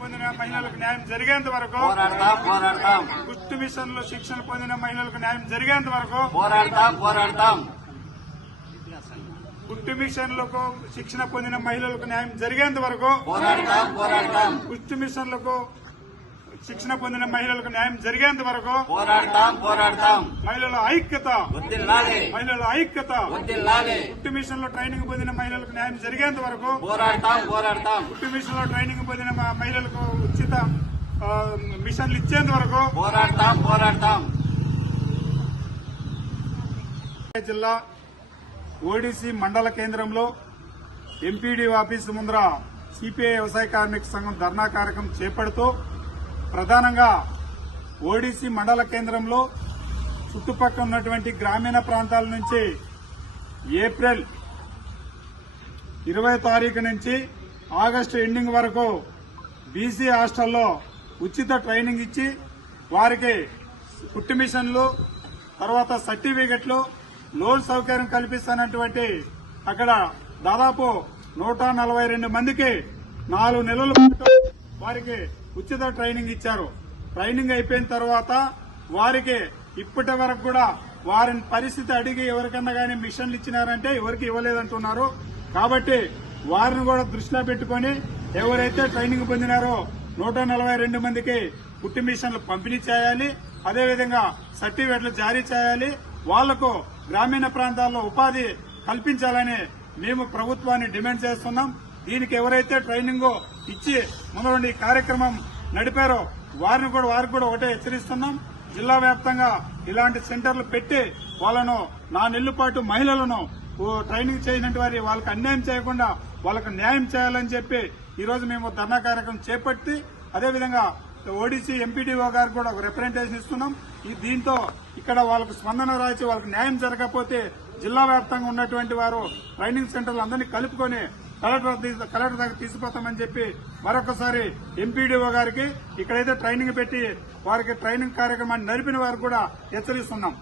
పొందిన మహిళలకు న్యాయం జరిగేంత వరకు పోరాడతాం పోరాడతాం. గుర్తు మిషన్లో శిక్షణ పొందిన మహిళలకు న్యాయం జరిగేంత వరకు పోరాడతాం పోరాడతాం. గుర్తు మిషన్లకు శిక్షణ పొందిన మహిళలకు న్యాయం జరిగేంత వరకు పోరాడతాం పోరాడతాం. గుర్తు మిషన్లకు శిక్షణ పొందిన మహిళలకు న్యాయం జరిగేంత వరకు పోరాడతాం పోరాడతాం. మహిళల ఐక్యత మహిళల ఐక్యత గుర్తు మిషన్లో ట్రైనింగ్ పొందిన మహిళలకు న్యాయం జరిగేంత వరకు పోరాడతాం పోరాడతాం. గుర్తు మిషన్లో ట్రైనింగ్ పొందిన మహిళలకు ఉచిత మిషన్లు ఇచ్చేంత వరకు పోరాడతాం పోరాడతాం. జిల్లా ఓడిసి మండల కేంద్రంలో ఎంపీడీ ఆఫీసు ముందర సిపిఐ వ్యవసాయ కార్మిక సంఘం ధర్నా కార్యక్రమం చేపడుతూ ప్రధానంగా ఓడిసి మండల కేంద్రంలో చుట్టుపక్కల ఉన్నటువంటి గ్రామీణ ప్రాంతాల నుంచి ఏప్రిల్ ఇరవై తారీఖు నుంచి ఆగస్టు ఎండింగ్ వరకు బీసీ హాస్టల్లో ఉచిత ట్రైనింగ్ ఇచ్చి వారికి కుట్టు మిషన్లు తర్వాత సర్టిఫికెట్లు లోన్ సౌకర్యం కల్పిస్తానటువంటి అక్కడ దాదాపు నూట నలభై రెండు మందికి నాలుగు నెలల పాటు వారికి ఉచిత ట్రైనింగ్ ఇచ్చారు. ట్రైనింగ్ అయిపోయిన తర్వాత వారికి ఇప్పటి వరకు కూడా వారిని పరిస్థితి అడిగి ఎవరికన్నా కానీ మిషన్లు ఇచ్చినారంటే ఎవరికి ఇవ్వలేదంటున్నారు. కాబట్టి వారిని కూడా దృష్టిలో పెట్టుకొని ఎవరైతే ట్రైనింగ్ పొందినారో నూట నలభై రెండు మందికి పుట్టి మిషన్లు పంపిణీ చేయాలి. అదేవిధంగా సర్టిఫికెట్లు జారీ చేయాలి. వాళ్ళకు గ్రామీణ ప్రాంతాల్లో ఉపాధి కల్పించాలని మేము ప్రభుత్వాన్ని డిమాండ్ చేస్తున్నాం. దీనికి ఎవరైతే ట్రైనింగ్ ఇచ్చి ముందు కార్యక్రమం నడిపారో వారిని కూడా వారికి కూడా ఒకటే హెచ్చరిస్తున్నాం. జిల్లా వ్యాప్తంగా ఇలాంటి సెంటర్లు పెట్టి వాళ్ళను నా నెల్లు పాటు మహిళలను ట్రైనింగ్ చేసినటువంటి వారి వాళ్ళకి అన్యాయం చేయకుండా వాళ్ళకు న్యాయం చేయాలని చెప్పి ఈ రోజు మేము ధర్నా కార్యక్రమం చేపట్టి అదేవిధంగా ఓడిసి ఎంపీడీఓ గారు కూడా ఒక రిప్రజెంటేషన్ ఇస్తున్నాం. ఈ దీంతో ఇక్కడ వాళ్ళకు స్పందన రాసి వాళ్ళకి న్యాయం జరగకపోతే జిల్లా వ్యాప్తంగా ఉన్నటువంటి వారు ట్రైనింగ్ సెంటర్లు అందరినీ కలుపుకొని కలెక్టర్ కలెక్టర్ దగ్గర తీసుకుపోతామని చెప్పి మరొకసారి ఎంపీడీఓ గారికి ఇక్కడైతే ట్రైనింగ్ పెట్టి వారికి ట్రైనింగ్ కార్యక్రమాన్ని నడిపిన వారు కూడా హెచ్చరిస్తున్నాం.